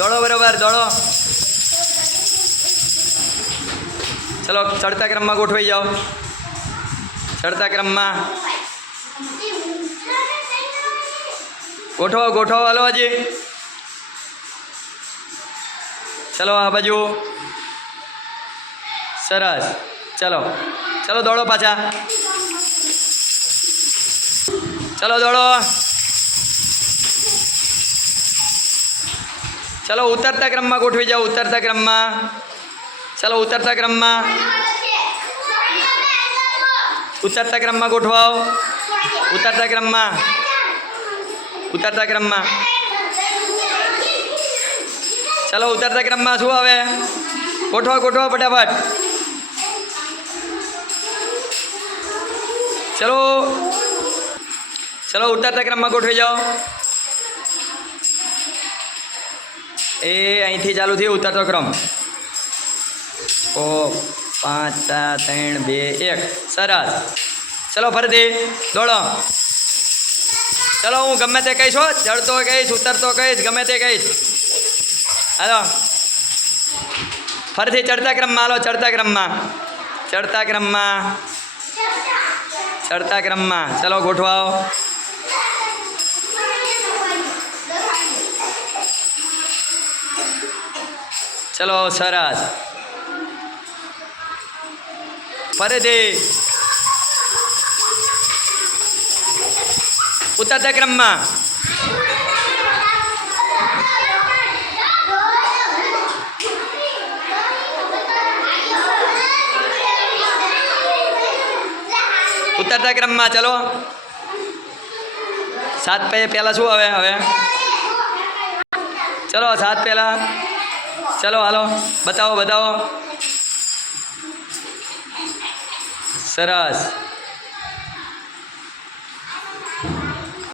दौड़ो बराबर दौड़ो। चलो चढ़ता क्रम में गोठवाई जाओ। चढ़ता क्रम में गोठो गोठो हलो हजी। चलो आ बाजू सरस। चलो चलो दौड़ो पाछा। चलो दौड़ो। चलो उतरता क्रम में गोठवी जाओ। उतरता क्रम में चलो उतरता क्रम में उतरता क्रम में गोठवाओ। उतरता क्रम में उतरता क्रम में चलो उतरता क्रम में शू आवे गोठवा गोठवा फटाफट। चलो चलो उतरता क्रम में गोठवी जाओ। ए अहींथी चालू थी उतरतो क्रम। ओ 5 7 3 2 1 सरस। चलो फरीथी दौड़ो। चलो हूँ गमे ते कहीश हो चढ़तो कहीश उतरतो कहीश गमे ते कहीश। हलो फरीथी चढ़ता क्रम में हालो। चढ़ता क्रम में चढ़ता क्रम में चढ़ता क्रम में चलो गोठवाओ। चलो सरस। फरीथी उतरता क्रम में उतरता क्रम में चलो 7 पे पहला शू हवे हवे चलो 7 पहला चलो हालो बताओ बताओ सरस।